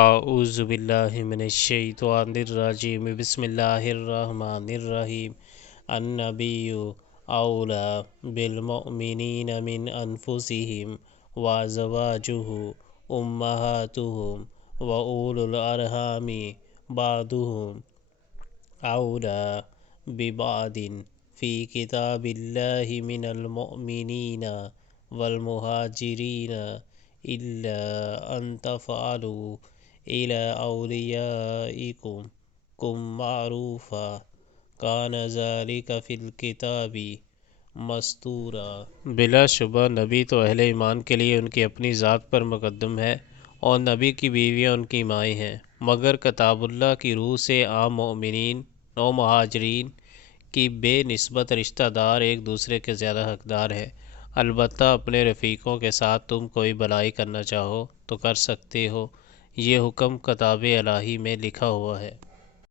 اعوذ باللہ من الشیطان الرجیم بسم اللہ الرحمن الرحیم النبی اولی بالمؤمنین من انفسهم وازواجہ امہاتہم واولی الارحام بعضهم اولی ببعض فی کتاب اللہ من المؤمنین والمہاجرین الا ان تفعلوا إلى أوليائكم معروفا كان ذلك في الكتاب مستورا۔ بلا شبہ نبی تو اہل ایمان کے لیے ان کی اپنی ذات پر مقدم ہے اور نبی کی بیویاں ان کی مائیں ہیں، مگر کتاب اللہ کی روح سے عام مومنین و مہاجرین کی بے نسبت رشتہ دار ایک دوسرے کے زیادہ حقدار ہیں۔ البتہ اپنے رفیقوں کے ساتھ تم کوئی بھلائی کرنا چاہو تو کر سکتے ہو، یہ حکم کتاب الہی میں لکھا ہوا ہے۔